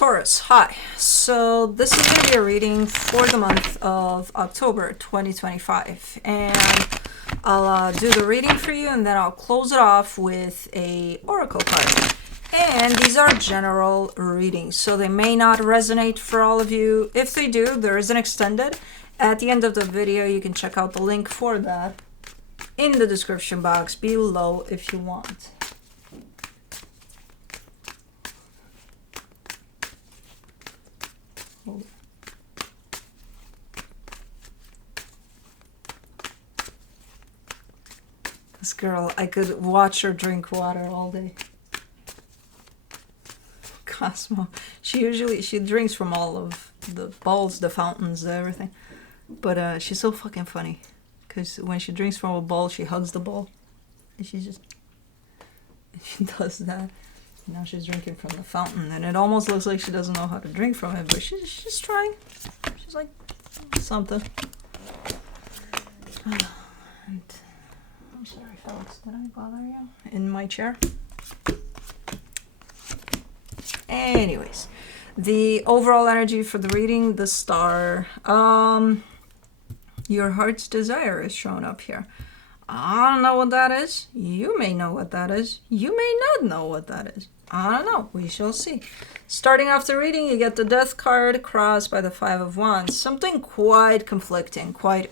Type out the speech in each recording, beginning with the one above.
Taurus, hi. So this is going to be a reading for the month of October 2025. And I'll do the reading for you and then I'll close it off with a oracle card. And these are general readings, so they may not resonate for all of you. If they do, there is an extended. At the end of the video, you can check out the link for that in the description box below if you want. This girl, I could watch her drink water all day. Cosmo. She drinks from all of the bowls, the fountains, everything. But she's so fucking funny. Because when she drinks from a bowl, she hugs the bowl. And she does that. Now she's drinking from the fountain. And it almost looks like she doesn't know how to drink from it. But she's trying. She's like something. And I'm sorry, folks. Did I bother you? In my chair? Anyways, the overall energy for the reading, the star. Your heart's desire is showing up here. I don't know what that is. You may know what that is. You may not know what that is. I don't know. We shall see. Starting off the reading, you get the Death card crossed by the Five of Wands. Something quite conflicting, quite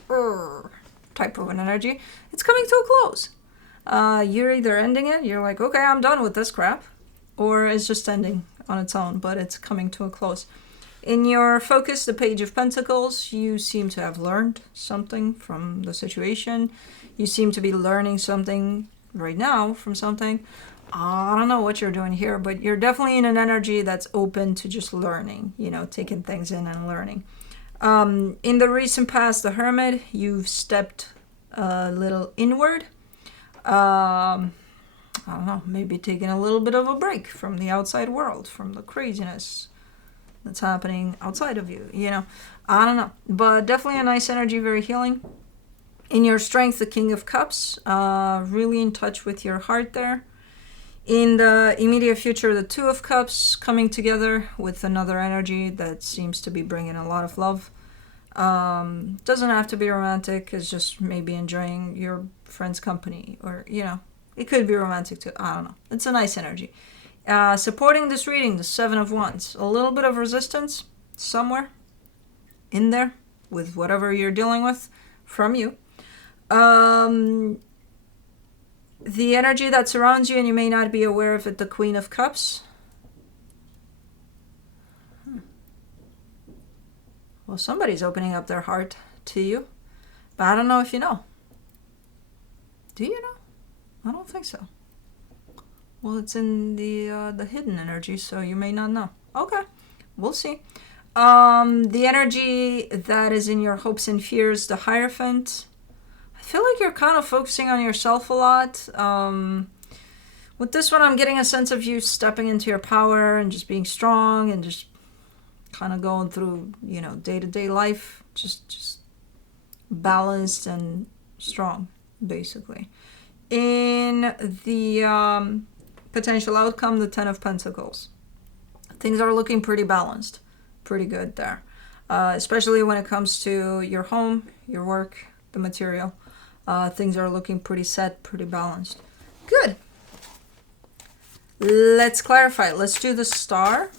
type of an energy. It's coming to a close. You're either ending it, you're like, okay, I'm done with this crap, or it's just ending on its own, but it's coming to a close. In your focus, the Page of Pentacles, you seem to have learned something from the situation. You seem to be learning something right now from something. I don't know what you're doing here, but you're definitely in an energy that's open to just learning, you know, taking things in and learning. In the recent past, the Hermit, you've stepped a little inward. I don't know, maybe taking a little bit of a break from the outside world, from the craziness that's happening outside of you, you know. I don't know, but definitely a nice energy, very healing. In your strength, the King of Cups, really in touch with your heart there. In the immediate future, the Two of Cups coming together with another energy that seems to be bringing a lot of love. Doesn't have to be romantic, it's just maybe enjoying your friend's company, or, you know, it could be romantic too. I don't know. It's a nice energy. Supporting this reading, the Seven of Wands. A little bit of resistance somewhere in there with whatever you're dealing with from you. The energy that surrounds you, and you may not be aware of it, the Queen of Cups. Well, somebody's opening up their heart to you. But I don't know if you know. Do you know? I don't think so. Well, it's in the hidden energy, so you may not know. Okay, we'll see. The energy that is in your hopes and fears, the Hierophant. I feel like you're kind of focusing on yourself a lot. With this one, I'm getting a sense of you stepping into your power and just being strong and just kind of going through, you know, day-to-day life, just balanced and strong, basically. In the potential outcome, the Ten of Pentacles. Things are looking pretty balanced, pretty good there. Especially when it comes to your home, your work, the material. Things are looking pretty set, pretty balanced. Good. Let's clarify. Let's do the star.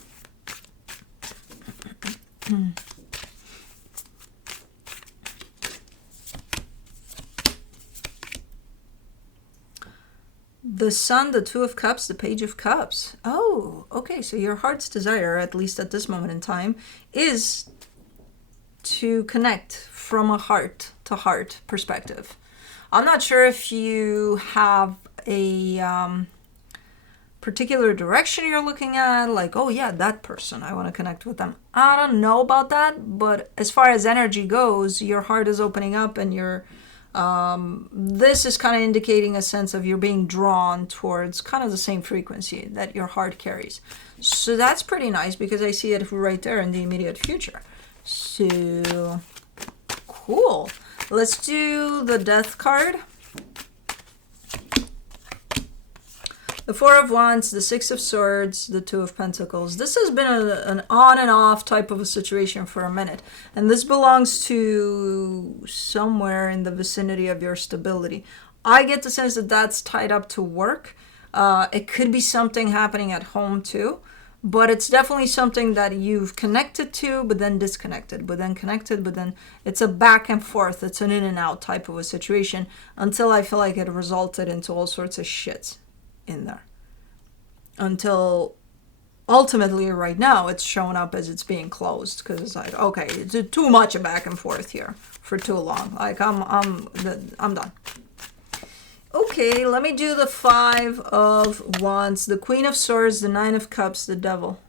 The Sun, the Two of Cups, the Page of Cups. Oh, okay. So your heart's desire, at least at this moment in time, is to connect from a heart-to-heart perspective. I'm not sure if you have a particular direction you're looking at, like, oh yeah, that person, I want to connect with them. I don't know about that, but as far as energy goes, your heart is opening up, and you're this is kind of indicating a sense of you're being drawn towards kind of the same frequency that your heart carries. So that's pretty nice, because I see it right there in the immediate future. So cool. Let's do the Death card. The Four of Wands, the Six of Swords, the Two of Pentacles. This has been an on and off type of a situation for a minute. And this belongs to somewhere in the vicinity of your stability. I get the sense that that's tied up to work. It could be something happening at home too. But it's definitely something that you've connected to, but then disconnected, but then connected, but then it's a back and forth. It's an in and out type of a situation until I feel like it resulted into all sorts of shit in there. Until ultimately right now it's shown up as it's being closed because it's like, okay, it's too much back and forth here for too long. Like I'm done. Okay, let me do the Five of Wands, the Queen of Swords, the Nine of Cups, the Devil.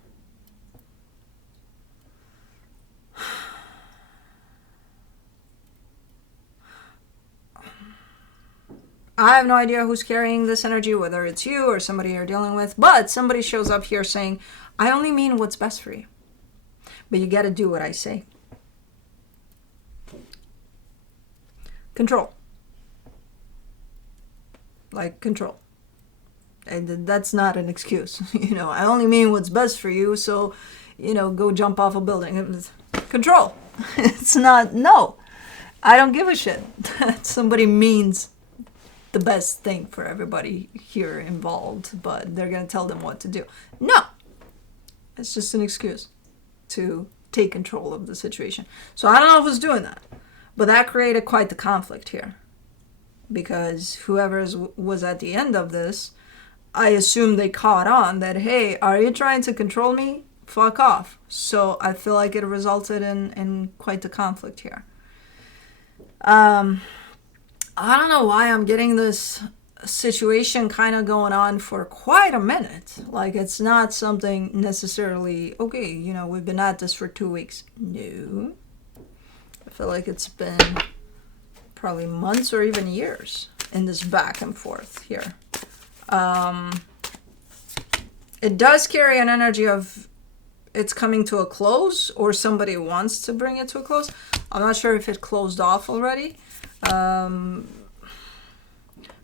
I have no idea who's carrying this energy, whether it's you or somebody you're dealing with, but somebody shows up here saying, I only mean what's best for you, but you got to do what I say. Control. Like control. And that's not an excuse. I only mean what's best for you, so, go jump off a building. Control. It's not, no. I don't give a shit. Somebody means the best thing for everybody here involved, but they're going to tell them what to do. No. It's just an excuse to take control of the situation. So I don't know who's doing that, but that created quite the conflict here. Because whoever was at the end of this, I assume they caught on that, hey, are you trying to control me? Fuck off. So I feel like it resulted in quite the conflict here. I don't know why I'm getting this situation kind of going on for quite a minute. Like it's not something necessarily, okay, we've been at this for 2 weeks. No. I feel like it's been probably months or even years in this back and forth here. It does carry an energy of it's coming to a close or somebody wants to bring it to a close. I'm not sure if it closed off already.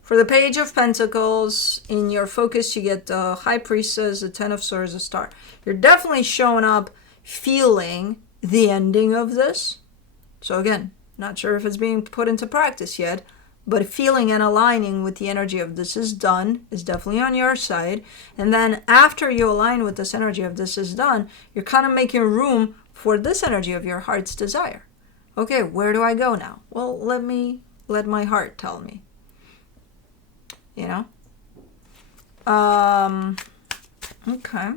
For the Page of Pentacles, in your focus you get the High Priestess, the Ten of Swords, the Star. You're definitely showing up feeling the ending of this. So again, not sure if it's being put into practice yet, but feeling and aligning with the energy of this is done is definitely on your side. And then after you align with this energy of this is done, you're kind of making room for this energy of your heart's desire. Okay, where do I go now? Well, let my heart tell me. Okay.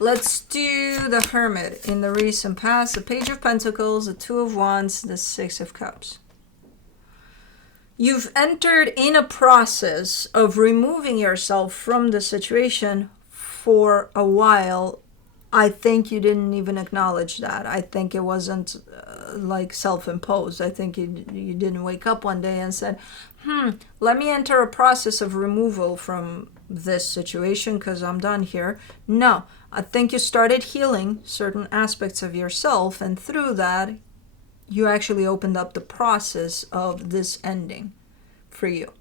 Let's do the Hermit in the recent past, the Page of Pentacles, the Two of Wands, the Six of Cups. You've entered in a process of removing yourself from the situation for a while. I think you didn't even acknowledge that. I think it wasn't like self-imposed. I think you didn't wake up one day and said, let me enter a process of removal from this situation because I'm done here. No, I think you started healing certain aspects of yourself, and through that, you actually opened up the process of this ending for you.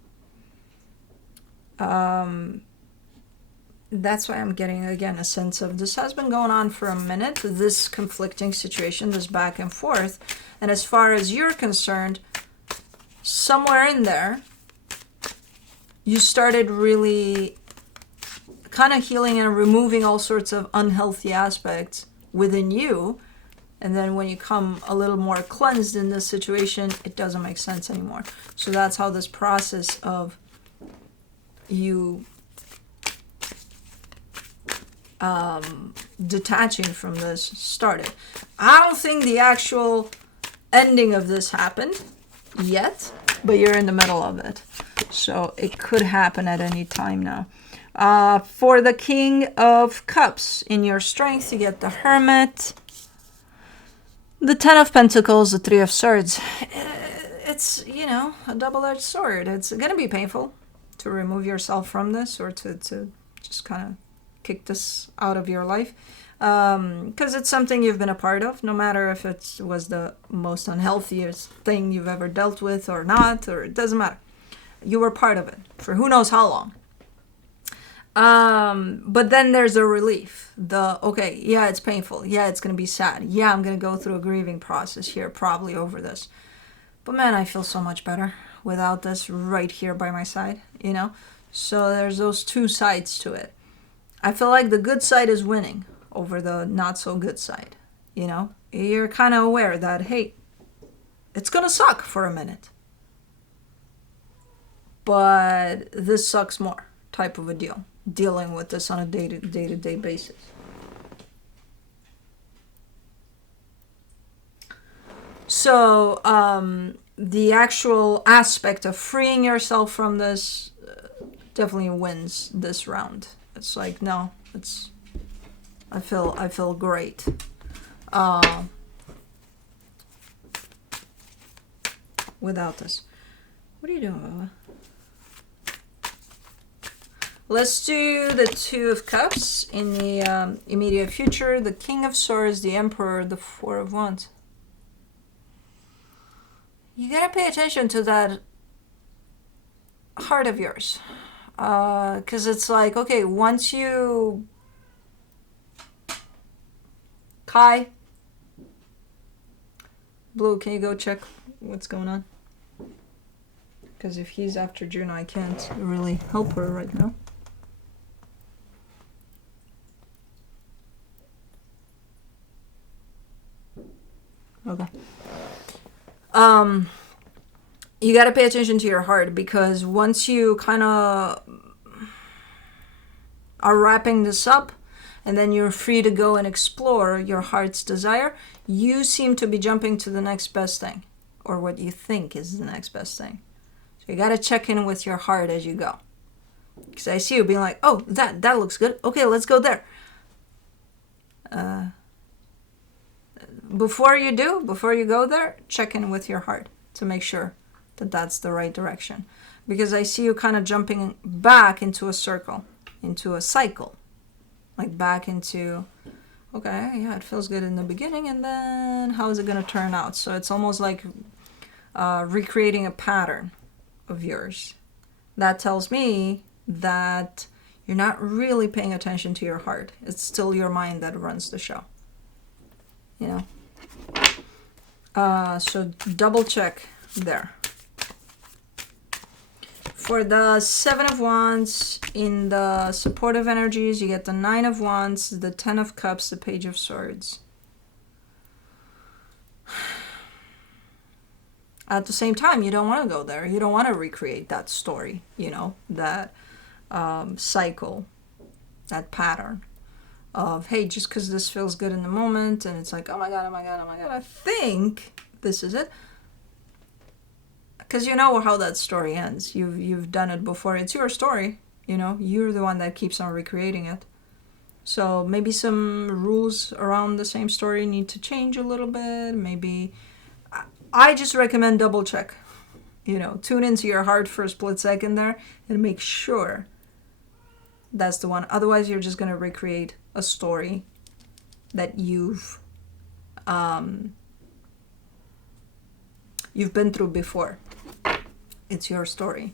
That's why I'm getting, again, a sense of this has been going on for a minute, this conflicting situation, this back and forth. And as far as you're concerned, somewhere in there, you started really kind of healing and removing all sorts of unhealthy aspects within you. And then when you come a little more cleansed in this situation, it doesn't make sense anymore. So that's how this process of you detaching from this started. I don't think the actual ending of this happened yet, but you're in the middle of it. So it could happen at any time now. For the King of Cups, in your strength, you get the Hermit, the Ten of Pentacles, the Three of Swords. It's, a double-edged sword. It's going to be painful to remove yourself from this or to just kind of kick this out of your life. Because it's something you've been a part of, no matter if it was the most unhealthiest thing you've ever dealt with or not, or it doesn't matter. You were part of it for who knows how long. But then there's a relief. Okay, yeah, it's painful. Yeah, it's going to be sad. Yeah, I'm going to go through a grieving process here, probably over this. But man, I feel so much better without this right here by my side, you know? So there's those two sides to it. I feel like the good side is winning over the not so good side, you know? You're kind of aware that, hey, it's going to suck for a minute. But this sucks more type of a deal, dealing with this on a day-to-day basis. So the actual aspect of freeing yourself from this definitely wins this round. It's like, no, I feel great. Without this. What are you doing, Baba? Let's do the Two of Cups in the immediate future, the King of Swords, the Emperor, the Four of Wands. You gotta pay attention to that heart of yours. Because it's like, okay, once you... Kai? Blue, can you go check what's going on? Because if he's after Juno, I can't really help her right now. Okay. You got to pay attention to your heart, because once you kind of are wrapping this up and then you're free to go and explore your heart's desire, you seem to be jumping to the next best thing, or what you think is the next best thing. So you got to check in with your heart as you go. Because I see you being like, oh, that looks good. Okay, let's go there. Before you go there, check in with your heart to make sure that that's the right direction. Because I see you kind of jumping back into a circle, into a cycle. Like back into, okay, yeah, it feels good in the beginning, and then how is it going to turn out? So it's almost like recreating a pattern of yours. That tells me that you're not really paying attention to your heart. It's still your mind that runs the show. You know? So double check there. For the Seven of Wands, in the supportive energies, you get the Nine of Wands, the Ten of Cups, the Page of Swords. At the same time, you don't want to go there. You don't want to recreate that story, you know, that cycle, that pattern of, hey, just because this feels good in the moment, and it's like, oh my God, I think this is it. Because you know how that story ends. You've done it before. It's your story, you know. You're the one that keeps on recreating it. So maybe some rules around the same story need to change a little bit. Maybe I just recommend double check. You know, tune into your heart for a split second there and make sure that's the one. Otherwise, you're just going to recreate a story that you've been through before. It's your story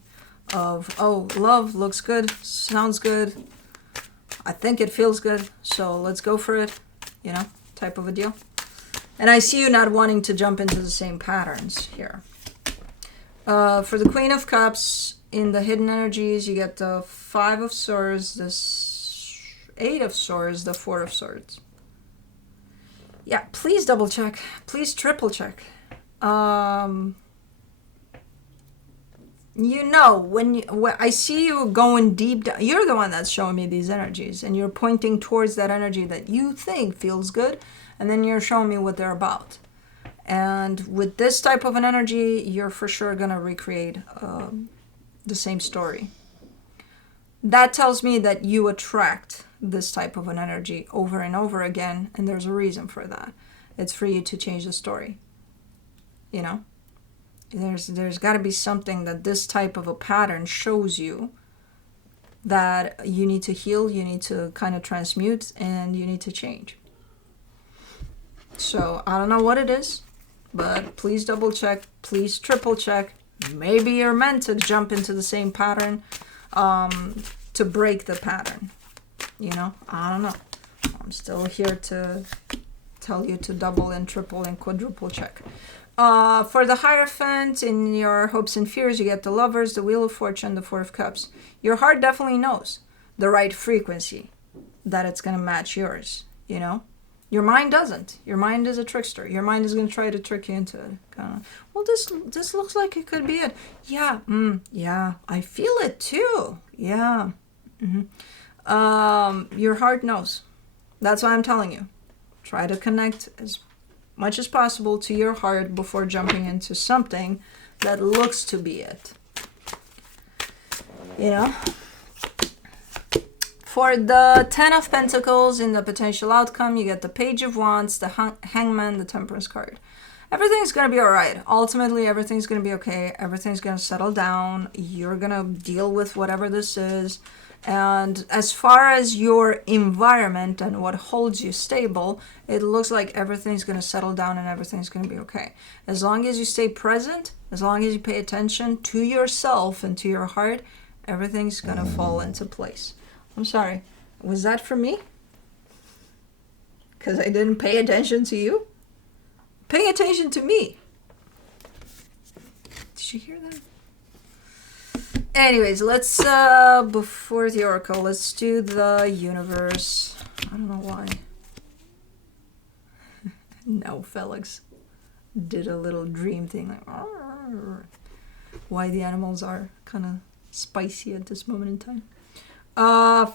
of, oh, love looks good, sounds good, I think it feels good, so let's go for it, you know, type of a deal. And I see you not wanting to jump into the same patterns here. For the Queen of Cups, in the hidden energies, you get the Five of Swords, the Eight of Swords, the Four of Swords. Yeah, please double check. Please triple check. You know, when I see you going deep down, you're the one that's showing me these energies, and you're pointing towards that energy that you think feels good, and then you're showing me what they're about. And with this type of an energy, you're for sure going to recreate the same story. That tells me that you attract this type of an energy over and over again, and there's a reason for that. It's for you to change the story. You know? There's got to be something that this type of a pattern shows you that you need to heal, you need to kind of transmute, and you need to change. So I don't know what it is, but please double check, please triple check. Maybe you're meant to jump into the same pattern to to break the pattern. You know, I don't know. I'm still here to tell you to double and triple and quadruple check. For the Hierophant, in your hopes and fears, you get the Lovers, the Wheel of Fortune, the Four of Cups. Your heart definitely knows the right frequency that it's going to match yours, you know? Your mind doesn't. Your mind is a trickster. Your mind is going to try to trick you into it. Well, this looks like it could be it. Yeah, yeah, I feel it too. Yeah. Your heart knows. That's why I'm telling you. Try to connect as much as possible to your heart before jumping into something that looks to be it. You know? For the 10 of Pentacles in the potential outcome, you get the Page of Wands, the Hangman, the Temperance card. Everything's going to be all right. Ultimately, everything's going to be okay. Everything's going to settle down. You're going to deal with whatever this is. And as far as your environment and what holds you stable, it looks like everything's going to settle down and everything's going to be okay. As long as you stay present, as long as you pay attention to yourself and to your heart, everything's going to fall into place. I'm sorry. Was that for me? Because I didn't pay attention to you? Pay attention to me. Did you hear that? Anyways, let's, before the Oracle, let's do the Universe. I don't know why. No, Felix did a little dream thing. Like, arr. Why the animals are kind of spicy at this moment in time.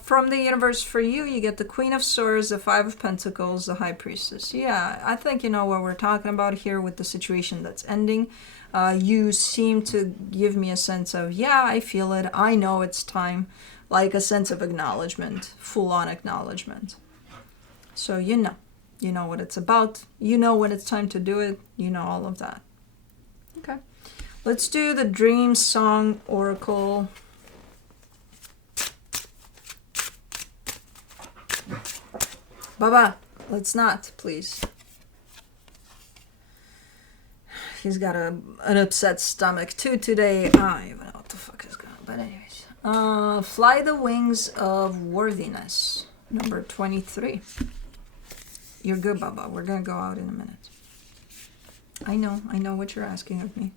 From the Universe for you, you get the Queen of Swords, the Five of Pentacles, the High Priestess. Yeah, I think you know what we're talking about here with the situation that's ending. You seem to give me a sense of, yeah, I feel it. I know it's time. Like a sense of acknowledgement, full-on acknowledgement. So you know what it's about. You know when it's time to do it. You know all of that. Okay. Let's do the Dream Song Oracle. Baba, let's not, please. He's got an upset stomach too today. I don't even know what the fuck is going on. But anyways. Fly the Wings of Worthiness. Number 23. You're good, Baba. We're going to go out in a minute. I know what you're asking of me.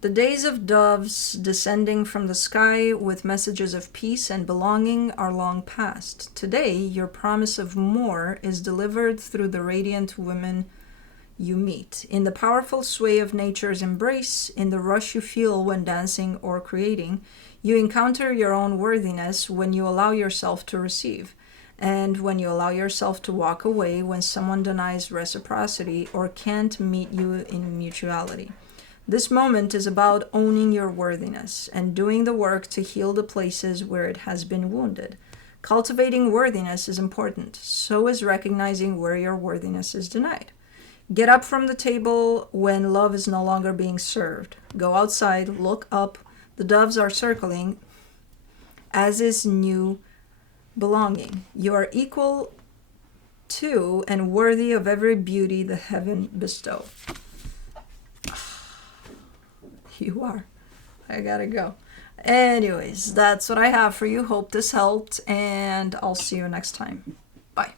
The days of doves descending from the sky with messages of peace and belonging are long past. Today, your promise of more is delivered through the radiant women you meet. In the powerful sway of nature's embrace, in the rush you feel when dancing or creating, you encounter your own worthiness when you allow yourself to receive, and when you allow yourself to walk away when someone denies reciprocity or can't meet you in mutuality. This moment is about owning your worthiness and doing the work to heal the places where it has been wounded. Cultivating worthiness is important. So is recognizing where your worthiness is denied. Get up from the table when love is no longer being served. Go outside, look up. The doves are circling, as is new belonging. You are equal to and worthy of every beauty the heaven bestow. You are. I gotta go. Anyways, that's what I have for you. Hope this helped, and I'll see you next time. Bye.